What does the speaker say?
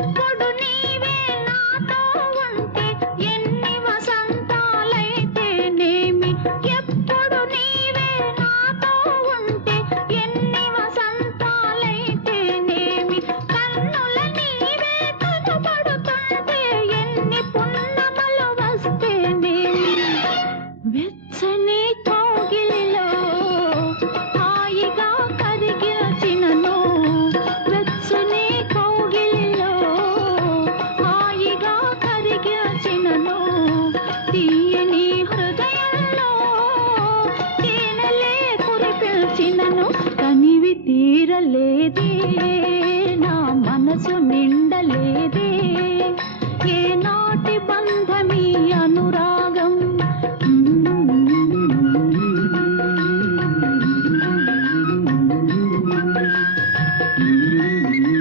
ఎప్పుడు నీవే నాతో ఉంటే ఎన్ని వసంతాలైతేనేమి, ఎప్పుడు నీవే నాతో ఉంటే ఎన్ని వసంతాలైతేనేమి, కన్నుల నీవే కనబడుతుంటే ఎన్ని పున్నమలు వస్తేనేమి, వెచ్చని కౌగిలిలో హాయిగా కరిగిచినను, వెచ్చని కౌగిలిలో హాయిగా కరిగిచినను, తీయని హృదయంలో తేనెలే కురిపించినను, కనివి తీరలేదే